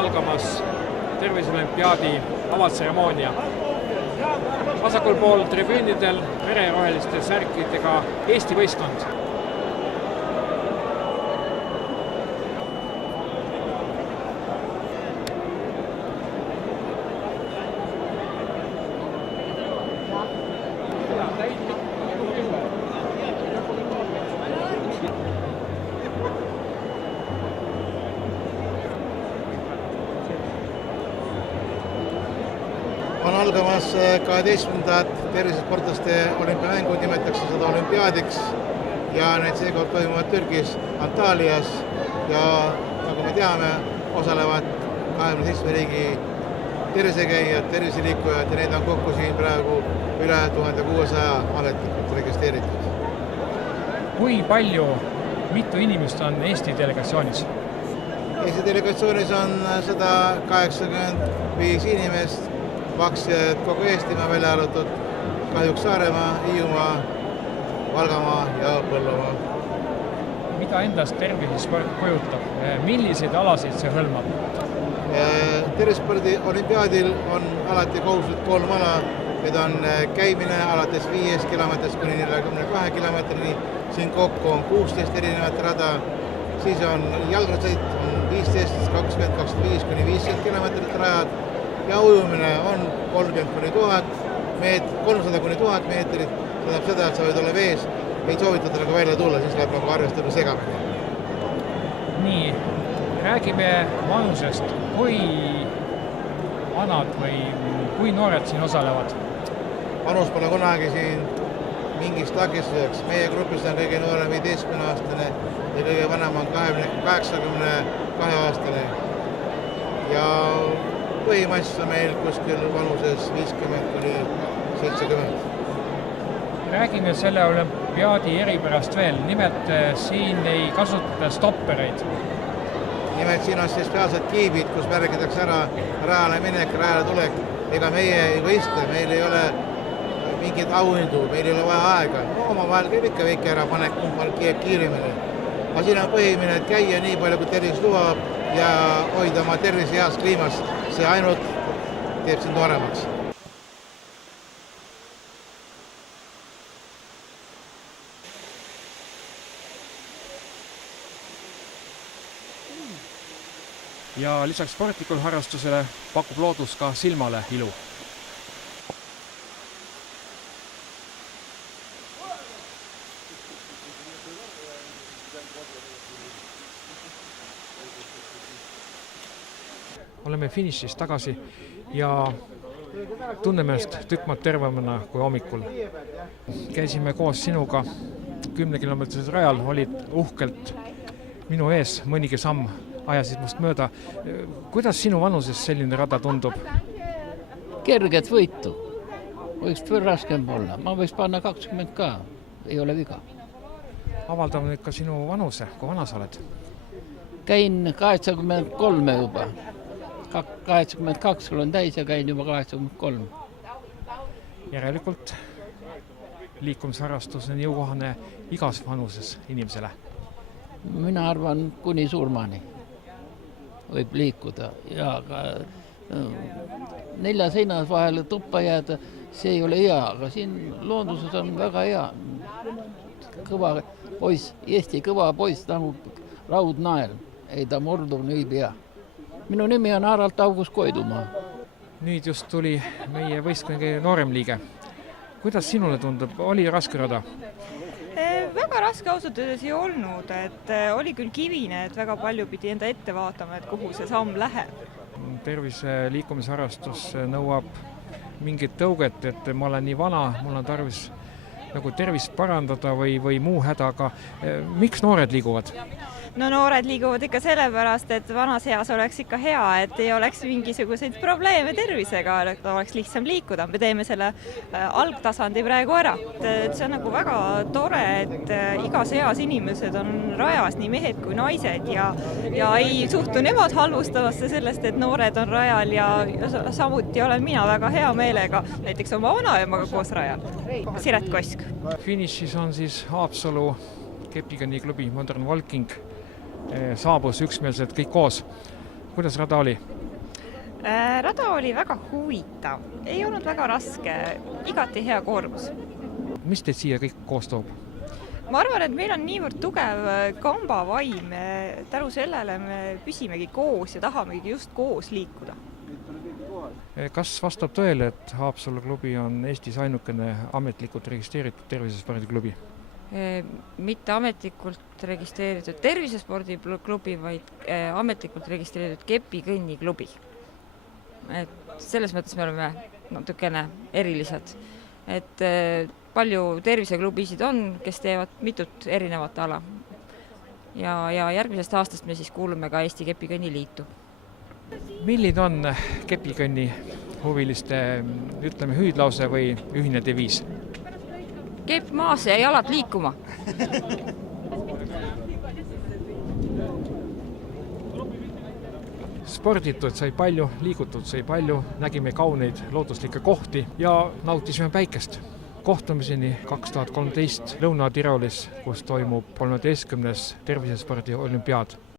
algamas terviseolümpiaadi avatseremoonia. Vasakul pool tribüünidel vereroheliste särkidega Eesti võistkond. On algamas 12. tervisesportlaste olümpiamängud, nimetatakse seda olümpiaadiks ja need seekord toimuvad Türgis Antalyas ja nagu me teame, osalevad 27 riigi tervisekäijad, terviseliikujad ja neid on kokku siin praegu üle 1600 ametlikult registreeritud. Kui palju, mitu inimest on Eesti delegatsioonis? Eesti delegatsioonis on 185 inimest, vaksijad kogu Eestimaa, välja arvatud kahjuks Saaremaa, Hiiumaa, Valgamaa ja Põllumaa. Mida endast tervisesport kujutab? Milliseid alasid see hõlmab? Tervisespordi olümpiaadil on alati kohustuslik 3 ala. Need on käimine alates 5 kilometrist kuni 42 kilometrini. Siin kokku on 16 erinevat rada. Siis on jalgrasõit, on 15, 20, 25 kuni 50 kilometrit rajad. Ja ujumine on 30 kuni 1000 300 kuni 1000 meetrit. See tähendab seda, et sa võid olla vees, ei soovitata nagu välja tulla, siis läheb nagu arvestada segamine. Nii, räägime vanusest. Kui vanad või kui noored siin osalevad? Vanus pole kunagi siin mingis takistuseks. Meie grupis on kõige noorem 15-aastane ja kõige vanem on 82-aastane. Ja põhimass on meil kuskil vanuses 50 kuni 70. Räägime selle olümpiaadi eripärast veel. Nimelt siin ei kasutata stoppereid. Nimelt siin on spetsiaalsed kiibid, kus märgitakse ära rajale minek, rajale tulek. Ega meie ei võistle, meil ei ole mingit auhindu, meil ei ole vaja aega. Omavahel käib ikka väike ärapanek, kummal kiirimine. Aga siin on põhimine, et käia nii palju, kui tervis lubab ja hoida oma tervise heas kliimas. See ainult teeb sind nooremaks. Ja lisaks sportlikul harrastusele pakub loodus ka silmale ilu. Oleme finišis tagasi ja tunneme ennast tükk maad tervemana kui hommikul. Käisime koos sinuga 10 kilomeetrisel rajal, olid uhkelt minu ees mõnigi samm ajasid must mööda. Kuidas sinu vanuses selline rada tundub? Kerget võitu. Võiks raskem olla. Ma võiks panna 20 ka. Ei ole viga. Avaldame nüüd ka sinu vanuse. Kui vana sa oled? Käin 83 juba. 82 olen täis ja käin juba 83. Järelikult liikumisharrastus on jõukohane igas vanuses inimesele. Mina arvan kuni surmani võib liikuda ja ka 4 seinas vahele tuppa jääda, see ei ole hea, aga siin loonduses on väga hea. Kõva poiss, Eesti kõva poiss, nagu raudnael, ei ta murduv nii pea. Minu nimi on Harald August Koidumaa. Nüüd just tuli meie võistkonna noorem liige. Kuidas sinule tundub? Oli raske rada? Väga raske ausalt öeldes ei olnud, et oli küll kivine, et väga palju pidi enda ette vaatama, et kuhu see samm läheb. Tervise liikumisharrastus nõuab mingit tõuget, et ma olen nii vana, mul on tarvis nagu tervist parandada või muu häda, aga miks noored liiguvad? No noored liiguvad ikka sellepärast, et vanas eas oleks ikka hea, et ei oleks mingisuguseid probleeme tervisega, et oleks lihtsam liikuda. Me teeme selle algtasandi praegu ära. See on nagu väga tore, et igas eas inimesed on rajas, nii mehed kui naised ja ei suhtu nemad halvustavasse sellest, et noored on rajal ja samuti olen mina väga hea meelega näiteks oma vanaemaga koos rajal. Siret Kosk. Finišis on siis Haapsalu Kepigani klubi Modern Walking. Saabus üksmeelselt kõik koos. kuidas rada oli? Rada oli väga huvitav, ei olnud väga raske, igati hea koormus. Mis teid siia kõik koos toob? Ma arvan, et meil on niivõrd tugev kambavaim, tänu sellele me püsimegi koos ja tahamegi just koos liikuda. Kas vastab tõele, et Haapsalu klubi on Eestis ainukene ametlikult registreeritud tervisespordiklubi? Mitte ametlikult registreeritud tervisespordiklubi, vaid ametlikult registreeritud kepikõnniklubi. Et selles mõttes me oleme natukene erilised. Et palju terviseklubisid on, kes teevad mitut erinevat ala. Ja järgmisest aastast me siis kuulume ka Eesti Kepikõnniliitu. Milline on kepikõnni huviliste, ütleme, hüüdlause või ühine deviis? Kepp maasse ja jalad liikuma. Sporditud sai palju, liigutud sai palju, nägime kauneid lootuslikke kohti ja nautisime päikest. Kohtumiseni 2013 Lõuna-Tiroolis, kus toimub 13. tervisespordi olümpiaad.